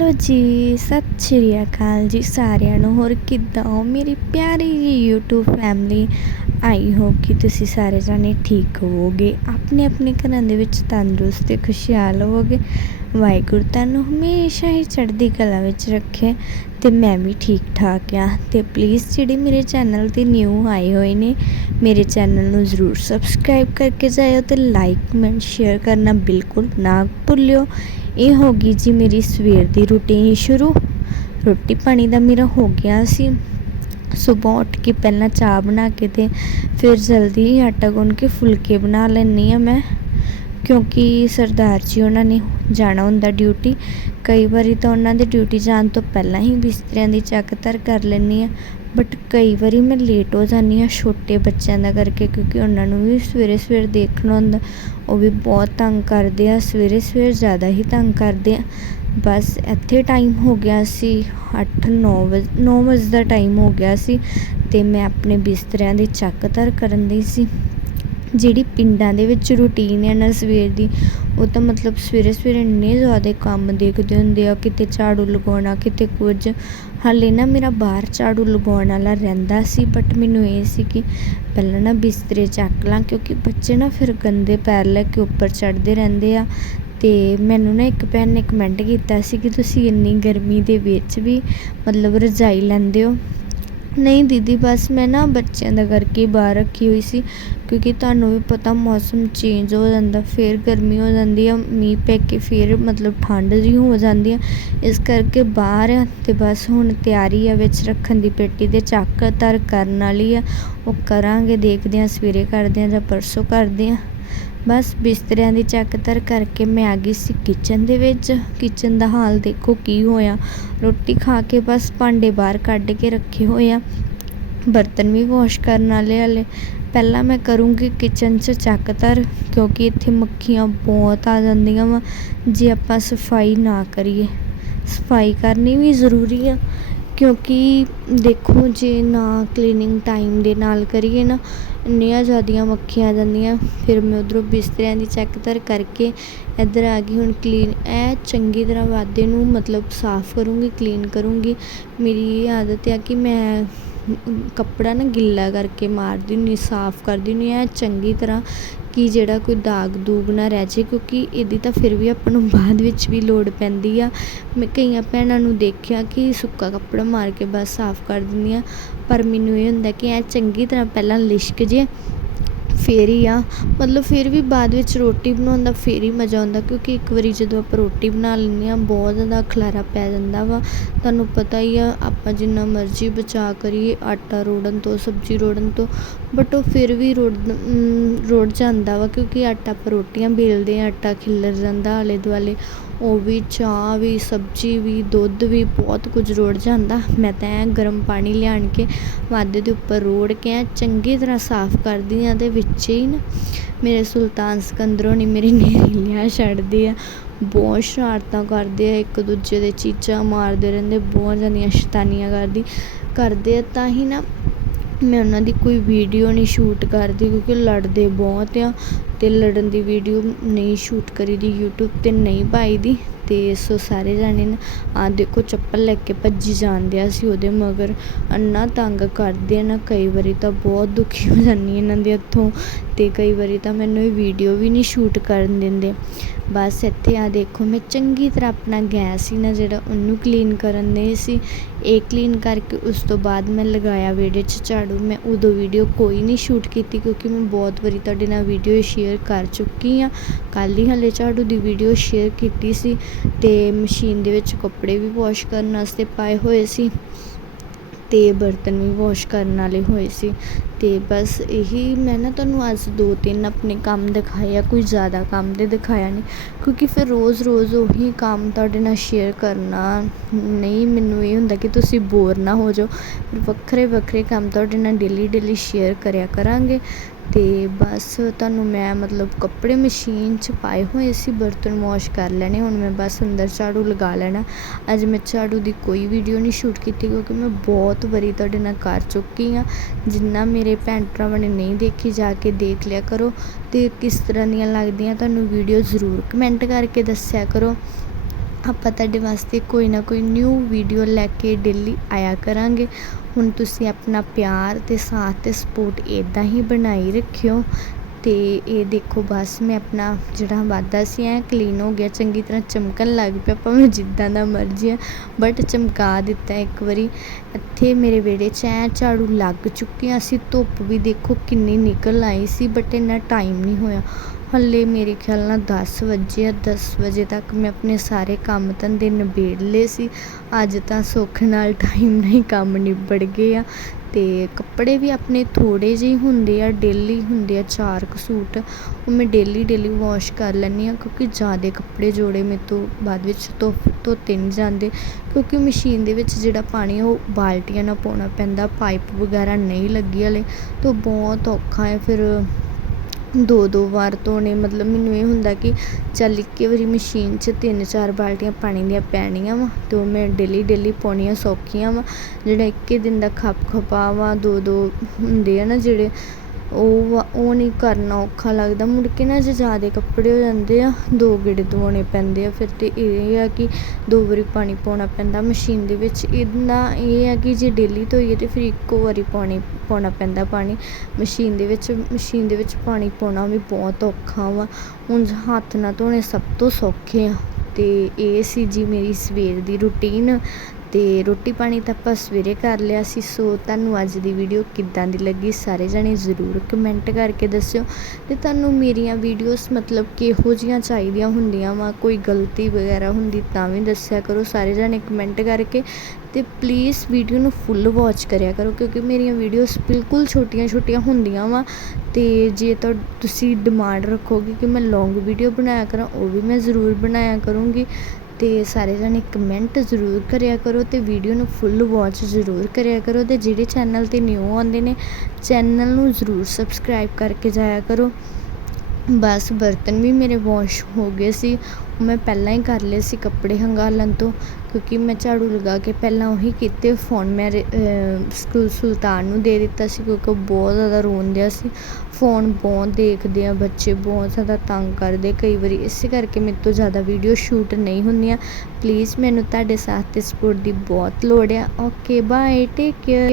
Hello ਜੀ, ਸਤਿ ਸ਼੍ਰੀ ਅਕਾਲ ਜੀ ਸਾਰਿਆਂ ਨੂੰ। ਹੋਰ ਕਿੱਦਾਂ ਹੋ? ਮੇਰੀ ਪਿਆਰੀ ਜੀ YouTube ਫੈਮਿਲੀ ਆਈ ਹੋ ਕਿ ਤੁਸੀਂ ਸਾਰੇ ਜਾਣੇ ਠੀਕ ਹੋਵੋਗੇ। ਆਪਣੇ ਆਪਣੇ ਘਰਾਂ ਦੇ ਵਿੱਚ ਤੰਦਰੁਸਤ ਤੇ ਖੁਸ਼ਹਾਲ ਹੋਵੋਗੇ। ਵਾਹਿਗੁਰੂ ਤੁਹਾਨੂੰ ਹਮੇਸ਼ਾ ਹੀ ਚੜ੍ਹਦੀ ਕਲਾ ਵਿੱਚ ਰੱਖੇ ਤੇ ਮੈਂ ਵੀ ਠੀਕ ਠਾਕ ਆ ਤੇ ਪਲੀਜ਼ ਜਿਹੜੇ ਮੇਰੇ ਚੈਨਲ ਤੇ ਨਿਊ ਆਏ ਹੋਏ ਨੇ, ਮੇਰੇ ਚੈਨਲ ਨੂੰ ਜ਼ਰੂਰ ਸਬਸਕ੍ਰਾਈਬ ਕਰਕੇ ਜਾਇਓ ਤੇ ਲਾਈਕ ਕਮੈਂਟ ਸ਼ੇਅਰ ਕਰਨਾ ਬਿਲਕੁਲ ਨਾ ਭੁੱਲਿਓ। ਇਹ ਹੋ ਗਈ ਜੀ ਮੇਰੀ ਸਵੇਰ ਦੀ ਰੁਟੀਨ ਸ਼ੁਰੂ। ਰੋਟੀ ਪਾਣੀ ਦਾ ਮੇਰਾ ਹੋ ਗਿਆ ਸੀ। ਸਵੇਰ ਉੱਠ ਕੇ ਪਹਿਲਾਂ ਚਾਹ ਬਣਾ ਕੇ ਤੇ ਫਿਰ ਜਲਦੀ ਹੀ ਆਟਾ ਗੁੰਨ ਕੇ ਫੁਲਕੇ ਬਣਾ ਲੈਂਦੀ ਆ ਮੈਂ। ਕਿਉਂਕਿ ਸਰਦਾਰ ਜੀ ਉਹਨਾਂ ਨੇ ਜਾਣਾ ਹੁੰਦਾ ਡਿਊਟੀ ਕਈ ਵਾਰੀ ਤਾਂ ਉਹਨਾਂ ਦੇ ਡਿਊਟੀ ਜਾਣ ਤੋਂ ਪਹਿਲਾਂ ਹੀ ਬਿਸਤਰਿਆਂ ਦੀ ਚੱਕ ਧਰ ਕਰ ਲੈਂਦੀ ਆ ਬਟ ਕਈ ਵਾਰੀ ਮੈਂ ਲੇਟ ਹੋ ਜਾਂਦੀ ਹਾਂ ਛੋਟੇ ਬੱਚਿਆਂ ਦਾ ਕਰਕੇ ਕਿਉਂਕਿ ਉਹਨਾਂ ਨੂੰ ਵੀ ਸਵੇਰੇ ਸਵੇਰ ਦੇਖਣਾ ਹੁੰਦਾ। ਉਹ ਵੀ ਬਹੁਤ ਤੰਗ ਕਰਦੇ ਆ, ਸਵੇਰੇ ਸਵੇਰ ਜ਼ਿਆਦਾ ਹੀ ਤੰਗ ਕਰਦੇ ਆ। ਬਸ ਇੱਥੇ ਟਾਈਮ ਹੋ ਗਿਆ ਸੀ 8-9 ਵਜੇ 9 ਵਜੇ ਦਾ ਟਾਈਮ ਹੋ ਗਿਆ ਸੀ ਤੇ ਮੈਂ ਆਪਣੇ ਬਿਸਤਰਿਆਂ ਦੀ ਚੱਕ ਧਰ ਕਰਨ ਦੀ ਸੀ। ਜਿਹੜੀ ਪਿੰਡਾਂ ਦੇ ਵਿੱਚ ਰੂਟੀਨ ਹੈ ਨਾ ਸਵੇਰ ਦੀ, ਉਹ ਤਾਂ ਮਤਲਬ ਸਵੇਰੇ ਸਵੇਰੇ ਇੰਨੇ ਜ਼ਿਆਦਾ ਕੰਮ ਦੇਖਦੇ ਹੁੰਦੇ ਆ, ਕਿਤੇ ਝਾੜੂ ਲਗਾਉਣਾ, ਕਿਤੇ ਕੁਝ। ਹਾਲੇ ਨਾ ਮੇਰਾ ਬਾਹਰ ਝਾੜੂ ਲਗਾਉਣ ਵਾਲਾ ਰਹਿੰਦਾ ਸੀ ਬਟ ਮੈਨੂੰ ਇਹ ਸੀ ਕਿ ਪਹਿਲਾਂ ਨਾ ਬਿਸਤਰੇ ਚੱਕ ਲਾਂ, ਕਿਉਂਕਿ ਬੱਚੇ ਨਾ ਫਿਰ ਗੰਦੇ ਪੈਰ ਲੈ ਕੇ ਉੱਪਰ ਚੜ੍ਹਦੇ ਰਹਿੰਦੇ ਆ। ਅਤੇ ਮੈਨੂੰ ਨਾ ਇੱਕ ਭੈਣ ਨੇ ਕਮੈਂਟ ਕੀਤਾ ਸੀ ਕਿ ਤੁਸੀਂ ਇੰਨੀ ਗਰਮੀ ਦੇ ਵਿੱਚ ਵੀ ਮਤਲਬ ਰਜਾਈ ਲੈਂਦੇ ਹੋ। ਨਹੀਂ ਦੀਦੀ, ਬਸ ਮੈਂ ਨਾ ਬੱਚਿਆਂ ਦਾ ਕਰਕੇ ਬਾਹਰ ਰੱਖੀ ਹੋਈ ਸੀ, ਕਿਉਂਕਿ ਤੁਹਾਨੂੰ ਵੀ ਪਤਾ ਮੌਸਮ ਚੇਂਜ ਹੋ ਜਾਂਦਾ, ਫਿਰ ਗਰਮੀ ਹੋ ਜਾਂਦੀ ਆ, ਮੀਂਹ ਪੈ ਕੇ ਫਿਰ ਮਤਲਬ ਠੰਡ ਜੀ ਹੋ ਜਾਂਦੀ ਆ। ਇਸ ਕਰਕੇ ਬਾਹਰ ਆ ਤੇ ਬਸ ਹੁਣ ਤਿਆਰੀ ਆ ਵਿੱਚ ਰੱਖਣ ਦੀ, ਪੇਟੀ ਦੇ ਚੱਕ ਤਰ ਕਰਨ ਵਾਲੀ ਆ। ਉਹ ਕਰਾਂਗੇ, ਦੇਖਦੇ ਹਾਂ ਸਵੇਰੇ ਕਰਦੇ ਹਾਂ ਜਾਂ ਪਰਸੋਂ ਕਰਦੇ ਹਾਂ ਬਸ ਬਿਸਤਰਿਆਂ ਦੀ ਚੱਕ ਤਰ ਕਰਕੇ ਮੈਂ ਆ ਗਈ ਸੀ ਕਿਚਨ ਦੇ ਵਿੱਚ। ਕਿਚਨ ਦਾ ਹਾਲ ਦੇਖੋ ਕੀ ਹੋਇਆ। ਰੋਟੀ ਖਾ ਕੇ ਬਸ ਭਾਂਡੇ ਬਾਹਰ ਕੱਢ ਕੇ ਰੱਖੇ ਹੋਏ ਆ। ਬਰਤਨ ਵੀ ਵਾਸ਼ ਕਰਨ ਵਾਲੇ ਹਲੇ। ਪਹਿਲਾਂ ਮੈਂ ਕਰੂੰਗੀ ਕਿਚਨ 'ਚ ਚੱਕ ਤਰ ਕਿਉਂਕਿ ਇੱਥੇ ਮੱਖੀਆਂ ਬਹੁਤ ਆ ਜਾਂਦੀਆਂ ਵਾ। ਜੇ ਆਪਾਂ ਸਫ਼ਾਈ ਨਾ ਕਰੀਏ। ਸਫ਼ਾਈ ਕਰਨੀ ਵੀ ਜ਼ਰੂਰੀ ਆ। ਕਿਉਂਕਿ ਦੇਖੋ ਜੇ ਨਾ ਕਲੀਨਿੰਗ ਟਾਈਮ ਦੇ ਨਾਲ ਕਰੀਏ ਨਾ ਇੰਨੀਆਂ ਜ਼ਿਆਦੀਆਂ ਮੱਖੀਆਂ ਆ ਜਾਂਦੀਆਂ। ਫਿਰ ਮੈਂ ਉੱਧਰੋਂ ਬਿਸਤਰਿਆਂ ਦੀ ਚੈੱਕ ਧਰ ਕਰਕੇ ਇੱਧਰ ਆ ਗਈ। ਹੁਣ ਕਲੀਨ ਐ ਚੰਗੀ ਤਰ੍ਹਾਂ ਵਾਧੇ ਨੂੰ ਮਤਲਬ ਸਾਫ਼ ਕਰੂੰਗੀ ਕਲੀਨ ਕਰੂੰਗੀ। ਮੇਰੀ ਇਹ ਆਦਤ ਆ ਕਿ ਮੈਂ ਕੱਪੜਾ ਨਾ ਗਿੱਲਾ ਕਰਕੇ ਮਾਰਦੀ ਹੁੰਦੀ, ਸਾਫ਼ ਕਰਦੀ ਹੁੰਦੀ ਐਂ ਚੰਗੀ ਤਰ੍ਹਾਂ ਕਿ ਜਿਹੜਾ ਕੋਈ ਦਾਗ ਦੂਗ ਨਾ ਰਹਿ ਜੇ, ਕਿਉਂਕਿ ਇਹਦੀ ਤਾਂ ਫਿਰ ਵੀ ਆਪਾਂ ਨੂੰ ਬਾਅਦ ਵਿੱਚ ਵੀ ਲੋੜ ਪੈਂਦੀ ਆ। ਮੈਂ ਕਈਆਂ ਭੈਣਾਂ ਨੂੰ ਦੇਖਿਆ ਕਿ ਸੁੱਕਾ ਕੱਪੜਾ ਮਾਰ ਕੇ ਬਸ ਸਾਫ਼ ਕਰ ਦਿੰਦੀਆਂ ਪਰ ਮੈਨੂੰ ਇਹ ਹੁੰਦਾ ਕਿ ਐਂ ਚੰਗੀ ਤਰ੍ਹਾਂ ਪਹਿਲਾਂ ਲਿਸ਼ਕ ਜੇ ਫਿਰ ਹੀ ਆ। ਮਤਲਬ ਫਿਰ ਵੀ ਬਾਅਦ ਵਿੱਚ ਰੋਟੀ ਬਣਾਉਣ ਦਾ ਫਿਰ ਹੀ ਮਜ਼ਾ ਆਉਂਦਾ ਕਿਉਂਕਿ ਇੱਕ ਵਾਰੀ ਜਦੋਂ ਆਪਾਂ ਰੋਟੀ ਬਣਾ ਲੈਂਦੇ ਹਾਂ, ਬਹੁਤ ਜ਼ਿਆਦਾ ਖਲਾਰਾ ਪੈ ਜਾਂਦਾ ਵਾ। ਤੁਹਾਨੂੰ ਪਤਾ ਹੀ ਆ, ਆਪਾਂ ਜਿੰਨਾ ਮਰਜ਼ੀ ਬਚਾਅ ਕਰੀਏ, ਆਟਾ ਰੋੜਨ ਤੋਂ, ਸਬਜ਼ੀ ਰੋੜਨ ਤੋਂ ਬਟ ਉਹ ਫਿਰ ਵੀ ਰੁੜ ਰੁੜ ਜਾਂਦਾ ਵਾ ਕਿਉਂਕਿ ਆਟਾ ਆਪਾਂ ਰੋਟੀਆਂ ਬੇਲਦੇ ਆ ਆਟਾ ਖਿੱਲਰ ਜਾਂਦਾ ਆਲੇ ਦੁਆਲੇ ਉਹ ਵੀ ਚਾਹ ਵੀ, ਸਬਜ਼ੀ ਵੀ, ਦੁੱਧ ਵੀ, ਬਹੁਤ ਕੁਝ ਰੁੜ ਜਾਂਦਾ। ਮੈਂ ਤਾਂ ਐਂ ਗਰਮ ਪਾਣੀ ਲਿਆਣ ਕੇ ਵਾਦੇ ਦੇ ਉੱਪਰ ਰੋੜ ਕੇ ਐਂ ਚੰਗੀ ਤਰ੍ਹਾਂ ਸਾਫ਼ ਕਰਦੀ ਹਾਂ ਅਤੇ ਵਿੱਚ ਹੀ ਨਾ ਮੇਰੇ ਸੁਲਤਾਨ ਸਿਕੰਦਰ ਹੋਣੀ ਮੇਰੀ ਨੇਰੀਆਂ ਛੱਡਦੇ ਆ। ਬਹੁਤ ਸ਼ਰਾਰਤਾਂ ਕਰਦੇ ਆ, ਇੱਕ ਦੂਜੇ ਦੇ ਚੀਚਾਂ ਮਾਰਦੇ ਰਹਿੰਦੇ, ਬਹੁਤ ਜ਼ਿਆਦੀਆਂ ਸ਼ੈਤਾਨੀਆਂ ਕਰਦੀ। ਕਰਦੇ ਆ ਤਾਂ ਹੀ ਨਾ ਮੈਂ ਉਹਨਾਂ ਦੀ ਕੋਈ ਵੀਡੀਓ ਨਹੀਂ ਸ਼ੂਟ ਕਰਦੀ, ਕਿਉਂਕਿ ਲੜਦੇ ਬਹੁਤ ਆ। ਅਤੇ ਲੜਨ ਦੀ ਵੀਡੀਓ ਨਹੀਂ ਸ਼ੂਟ ਕਰੀ ਦੀ YouTube 'ਤੇ ਨਹੀਂ ਪਾਈ ਦੀ। ਅਤੇ ਸੋ ਸਾਰੇ ਜਾਣੇ ਨਾ ਆਹ ਦੇਖੋ ਚੱਪਲ ਲੈ ਕੇ ਭੱਜੀ ਜਾਂਦੇ ਆ ਸੀ ਉਹਦੇ ਮਗਰ। ਅੰਨਾ ਤੰਗ ਕਰਦੇ ਆ ਨਾ, ਕਈ ਵਾਰੀ ਤਾਂ ਬਹੁਤ ਦੁਖੀ ਹੋ ਜਾਂਦੀ ਇਹਨਾਂ ਦੇ ਹੱਥੋਂ ਅਤੇ ਕਈ ਵਾਰੀ ਤਾਂ ਮੈਨੂੰ ਇਹ ਵੀਡੀਓ ਵੀ ਨਹੀਂ ਸ਼ੂਟ ਕਰਨ ਦਿੰਦੇ। ਬਸ ਇੱਥੇ ਆਹ ਦੇਖੋ, ਮੈਂ ਚੰਗੀ ਤਰ੍ਹਾਂ ਆਪਣਾ ਗੈਸ ਸੀ ਨਾ ਜਿਹੜਾ ਉਹਨੂੰ ਕਲੀਨ ਕਰਨ ਦੇ ਸੀ। ਇਹ ਕਲੀਨ ਕਰਕੇ ਉਸ ਤੋਂ ਬਾਅਦ ਮੈਂ ਲਗਾਇਆ ਵਿਹੜੇ 'ਚ ਝਾੜੂ। ਮੈਂ ਉਦੋਂ ਵੀਡੀਓ ਕੋਈ ਨਹੀਂ ਸ਼ੂਟ ਕੀਤੀ ਕਿਉਂਕਿ ਮੈਂ ਬਹੁਤ ਵਾਰੀ ਤੁਹਾਡੇ ਨਾਲ ਵੀਡੀਓ ਸ਼ੇਅਰ ਕਰ ਚੁੱਕੀ ਹਾਂ। ਕੱਲ ਹੀ ਹਲੇ ਝਾੜੂ ਦੀ ਵੀਡੀਓ ਸ਼ੇਅਰ ਕੀਤੀ ਸੀ। ਤੇ ਮਸ਼ੀਨ ਦੇ ਵਿੱਚ ਕੱਪੜੇ ਵੀ ਵਾਸ਼ ਕਰਨ ਵਾਸਤੇ ਪਾਏ ਹੋਏ ਸੀ ਅਤੇ ਬਰਤਨ ਵੀ ਵਾਸ਼ ਕਰਨ ਵਾਲੇ ਹੋਏ ਸੀ ਅਤੇ ਬਸ ਇਹੀ ਮੈਂ ਨਾ ਤੁਹਾਨੂੰ ਅੱਜ ਦੋ ਤਿੰਨ ਆਪਣੇ ਕੰਮ ਦਿਖਾਏ ਆ, ਕੋਈ ਜ਼ਿਆਦਾ ਕੰਮ ਤੇ ਦਿਖਾਇਆ ਨਹੀਂ, ਕਿਉਂਕਿ ਫਿਰ ਰੋਜ਼-ਰੋਜ਼ ਉਹੀ ਕੰਮ ਤੁਹਾਡੇ ਨਾਲ ਸ਼ੇਅਰ ਕਰਨਾ ਨਹੀਂ, ਮੈਨੂੰ ਇਹ ਹੁੰਦਾ ਕਿ ਤੁਸੀਂ ਬੋਰ ਨਾ ਹੋ ਜਾਓ ਵੱਖਰੇ ਵੱਖਰੇ ਕੰਮ ਤੁਹਾਡੇ ਨਾਲ ਡੇਲੀ ਡੇਲੀ ਸ਼ੇਅਰ ਕਰਿਆ ਕਰਾਂਗੇ। ਅਤੇ ਬਸ ਤੁਹਾਨੂੰ ਮੈਂ ਮਤਲਬ ਕੱਪੜੇ ਮਸ਼ੀਨ 'ਚ ਪਾਏ ਹੋਏ ਸੀ, ਬਰਤਨ ਵਾਸ਼ ਕਰ ਲੈਣੇ, ਹੁਣ ਮੈਂ ਬਸ ਅੰਦਰ ਝਾੜੂ ਲਗਾ ਲੈਣਾ। ਅੱਜ ਮੈਂ ਝਾੜੂ ਦੀ ਕੋਈ ਵੀਡੀਓ ਨਹੀਂ ਸ਼ੂਟ ਕੀਤੀ ਕਿਉਂਕਿ ਮੈਂ ਬਹੁਤ ਵਾਰੀ ਤੁਹਾਡੇ ਨਾਲ ਕਰ ਚੁੱਕੀ ਹਾਂ। ਜਿੰਨਾ ਮੇਰੇ ਭੈਣ ਭਰਾਵਾਂ ਨੇ ਨਹੀਂ ਦੇਖੀ, ਜਾ ਕੇ ਦੇਖ ਲਿਆ ਕਰੋ। ਅਤੇ ਕਿਸ ਤਰ੍ਹਾਂ ਦੀਆਂ ਲੱਗਦੀਆਂ, ਤੁਹਾਨੂੰ ਵੀਡੀਓ ਜ਼ਰੂਰ ਕਮੈਂਟ ਕਰਕੇ ਦੱਸਿਆ ਕਰੋ। ਆਪਾਂ ਤੁਹਾਡੇ ਵਾਸਤੇ ਕੋਈ ਨਾ ਕੋਈ ਨਿਊ ਵੀਡੀਓ ਲੈ ਕੇ ਡੇਲੀ ਆਇਆ ਕਰਾਂਗੇ। ਹੁਣ ਤੁਸੀਂ ਆਪਣਾ ਪਿਆਰ ਅਤੇ ਸਾਥ ਅਤੇ ਸਪੋਰਟ ਇੱਦਾਂ ਹੀ ਬਣਾਈ ਰੱਖਿਓ ਅਤੇ ਇਹ ਦੇਖੋ ਬਸ ਮੈਂ ਆਪਣਾ ਜਿਹੜਾ ਵਾਧਾ ਸੀ ਐ ਕਲੀਨ ਹੋ ਗਿਆ, ਚੰਗੀ ਤਰ੍ਹਾਂ ਚਮਕਣ ਲੱਗ ਪਿਆ, ਭਾਵੇਂ ਜਿੱਦਾਂ ਦਾ ਮਰਜ਼ੀ ਆ ਬਟ ਚਮਕਾ ਦਿੱਤਾ ਇੱਕ ਵਾਰੀ। ਇੱਥੇ ਮੇਰੇ ਵਿਹੜੇ 'ਚ ਐ ਝਾੜੂ ਲੱਗ ਚੁੱਕੀਆਂ ਸੀ, ਧੁੱਪ ਵੀ ਦੇਖੋ ਕਿੰਨੀ ਨਿਕਲ ਆਈ ਸੀ ਬਟ ਇੰਨਾ ਟਾਈਮ ਨਹੀਂ ਹੋਇਆ। ਹਾਲੇ ਮੇਰੇ ਖਿਆਲ ਨਾਲ ਦਸ ਵੱਜੇ ਆ, ਦਸ ਵਜੇ ਤੱਕ ਮੈਂ ਆਪਣੇ ਸਾਰੇ ਕੰਮ ਧੰਦੇ ਨਿਬੇੜ ਲਏ ਸੀ। ਅੱਜ ਤਾਂ ਸੁੱਖ ਨਾਲ ਟਾਈਮ ਨਾਲ ਹੀ ਕੰਮ ਨਿਬੜ ਗਏ ਆ ਅਤੇ ਕੱਪੜੇ ਵੀ ਆਪਣੇ ਥੋੜ੍ਹੇ ਜਿਹੇ ਹੁੰਦੇ ਆ ਡੇਲੀ ਹੁੰਦੇ ਆ, ਚਾਰ ਕੁ ਸੂਟ। ਉਹ ਮੈਂ ਡੇਲੀ ਡੇਲੀ ਵਾਸ਼ ਕਰ ਲੈਂਦੀ ਹਾਂ ਕਿਉਂਕਿ ਜ਼ਿਆਦਾ ਕੱਪੜੇ ਜੋੜੇ ਮੇਰੇ ਤੋਂ ਬਾਅਦ ਵਿੱਚ ਧੋ ਧੋਤੇ ਨਹੀਂ ਜਾਂਦੇ। ਕਿਉਂਕਿ ਮਸ਼ੀਨ ਦੇ ਵਿੱਚ ਜਿਹੜਾ ਪਾਣੀ ਉਹ ਬਾਲਟੀਆਂ ਨਾਲ ਪਾਉਣਾ ਪੈਂਦਾ, ਪਾਈਪ ਵਗੈਰਾ ਨਹੀਂ ਲੱਗੀ ਹਲੇ ਤਾਂ ਬਹੁਤ ਔਖਾ ਹੈ। ਫਿਰ ਦੋ ਦੋ ਵਾਰ ਧੋਣੇ, ਮਤਲਬ ਮੈਨੂੰ ਇਹ ਹੁੰਦਾ ਕਿ ਚੱਲ ਇੱਕੇ ਵਾਰੀ ਮਸ਼ੀਨ 'ਚ ਤਿੰਨ ਚਾਰ ਬਾਲਟੀਆਂ ਪਾਣੀ ਦੀਆਂ ਪੈਣੀਆਂ ਵਾ ਅਤੇ ਉਹ ਮੈਂ ਡੇਲੀ ਡੇਲੀ ਪਾਉਣੀਆਂ ਸੌਖੀਆਂ ਵਾ। ਜਿਹੜਾ ਇੱਕੇ ਦਿਨ ਦਾ ਖਪ ਖਪਾ ਵਾ ਦੋ ਦੋ ਹੁੰਦੇ ਆ ਨਾ ਜਿਹੜੇ, ਉਹ ਵਾ- ਉਹ ਨਹੀਂ ਕਰਨਾ ਔਖਾ ਲੱਗਦਾ। ਮੁੜ ਕੇ ਨਾ ਜੇ ਜ਼ਿਆਦਾ ਕੱਪੜੇ ਹੋ ਜਾਂਦੇ ਆ, ਦੋ ਗੇੜੇ ਧੋਣੇ ਪੈਂਦੇ ਆ, ਫਿਰ ਤੇ ਇਹ ਆ ਕਿ ਦੋ ਵਾਰੀ ਪਾਣੀ ਪਾਉਣਾ ਪੈਂਦਾ ਮਸ਼ੀਨ ਦੇ ਵਿੱਚ। ਇਹਦਾ ਇਹ ਆ ਕਿ ਜੇ ਡੇਲੀ ਧੋਈਏ ਤੇ ਫਿਰ ਇੱਕੋ ਵਾਰੀ ਪਾਣੀ ਪਾਉਣਾ ਪੈਂਦਾ, ਪਾਣੀ ਮਸ਼ੀਨ ਦੇ ਵਿੱਚ, ਮਸ਼ੀਨ ਦੇ ਵਿੱਚ ਪਾਣੀ ਪਾਉਣਾ ਵੀ ਬਹੁਤ ਔਖਾ ਵਾ। ਹੁਣ ਹੱਥ ਨਾਲ ਧੋਣੇ ਸਭ ਤੋਂ ਸੌਖੇ ਆ। ਅਤੇ ਇਹ ਸੀ ਜੀ ਮੇਰੀ ਸਵੇਰ ਦੀ ਰੂਟੀਨ। ਅਤੇ ਰੋਟੀ ਪਾਣੀ ਤਾਂ ਆਪਾਂ ਸਵੇਰੇ ਕਰ ਲਿਆ ਸੀ। ਸੋ ਤੁਹਾਨੂੰ ਅੱਜ ਦੀ ਵੀਡੀਓ ਕਿੱਦਾਂ ਦੀ ਲੱਗੀ ਸਾਰੇ ਜਣੇ ਜ਼ਰੂਰ ਕਮੈਂਟ ਕਰਕੇ ਦੱਸਿਓ। ਅਤੇ ਤੁਹਾਨੂੰ ਮੇਰੀਆਂ ਵੀਡੀਓਜ਼ ਮਤਲਬ ਕਿਹੋ ਜੀਆਂ ਚਾਹੀਦੀਆਂ ਹੁੰਦੀਆਂ ਵਾ? ਕੋਈ ਗਲਤੀ ਵਗੈਰਾ ਹੁੰਦੀ ਤਾਂ ਵੀ ਦੱਸਿਆ ਕਰੋ। ਸਾਰੇ ਜਣੇ ਕਮੈਂਟ ਕਰਕੇ ਅਤੇ ਪਲੀਜ਼ ਵੀਡੀਓ ਨੂੰ ਫੁੱਲ ਵਾਚ ਕਰਿਆ ਕਰੋ, ਕਿਉਂਕਿ ਮੇਰੀਆਂ ਵੀਡੀਓਜ਼ ਬਿਲਕੁਲ ਛੋਟੀਆਂ ਛੋਟੀਆਂ ਹੁੰਦੀਆਂ ਵਾ ਅਤੇ ਜੇ ਤਾਂ ਤੁਸੀਂ ਡਿਮਾਂਡ ਰੱਖੋਗੇ ਕਿ ਮੈਂ ਲੌਂਗ ਵੀਡੀਓ ਬਣਾਇਆ ਕਰਾਂ, ਉਹ ਵੀ ਮੈਂ ਜ਼ਰੂਰ ਬਣਾਇਆ ਕਰੂੰਗੀ। ਅਤੇ ਸਾਰੇ ਜਣੇ ਕਮੈਂਟ ਜ਼ਰੂਰ ਕਰਿਆ ਕਰੋ ਅਤੇ ਵੀਡੀਓ ਨੂੰ ਫੁੱਲ ਵਾਚ ਜ਼ਰੂਰ ਕਰਿਆ ਕਰੋ ਅਤੇ ਜਿਹੜੇ ਚੈਨਲ ਤੇ ਨਿਊ ਆਉਂਦੇ ਨੇ ਚੈਨਲ ਨੂੰ ਜ਼ਰੂਰ ਸਬਸਕ੍ਰਾਈਬ ਕਰਕੇ ਜਾਇਆ ਕਰੋ। ਬਸ, ਬਰਤਨ ਵੀ ਮੇਰੇ ਵਾਸ਼ ਹੋ ਗਏ ਸੀ। ਮੈਂ ਪਹਿਲਾਂ ਹੀ ਕਰ ਲਏ ਸੀ ਕੱਪੜੇ ਹੰਘਾਲਣ ਤੋਂ, ਕਿਉਂਕਿ ਮੈਂ ਝਾੜੂ ਲਗਾ ਕੇ ਪਹਿਲਾਂ ਉਹੀ ਕੀਤੇ ਫੋਨ ਮੈਂ ਰੇ- ਸਕੂਲ ਸੁਲਤਾਨ ਨੂੰ ਦੇ ਦਿੱਤਾ ਸੀ ਕਿਉਂਕਿ ਉਹ ਬਹੁਤ ਜ਼ਿਆਦਾ ਰੋਂਦਿਆ ਸੀ। ਫੋਨ ਬਹੁਤ ਦੇਖਦੇ ਆ, ਬੱਚੇ ਬਹੁਤ ਜ਼ਿਆਦਾ ਤੰਗ ਕਰਦੇ, ਕਈ ਵਾਰੀ ਇਸੇ ਕਰਕੇ ਮੇਰੇ ਤੋਂ ਜ਼ਿਆਦਾ ਵੀਡੀਓ ਸ਼ੂਟ ਨਹੀਂ ਹੁੰਦੀਆਂ। ਪਲੀਜ਼ ਮੈਨੂੰ ਤੁਹਾਡੇ ਸਾਥ ਅਤੇ ਸਪੋਰਟ ਦੀ ਬਹੁਤ ਲੋੜ ਆ। Okay bye take care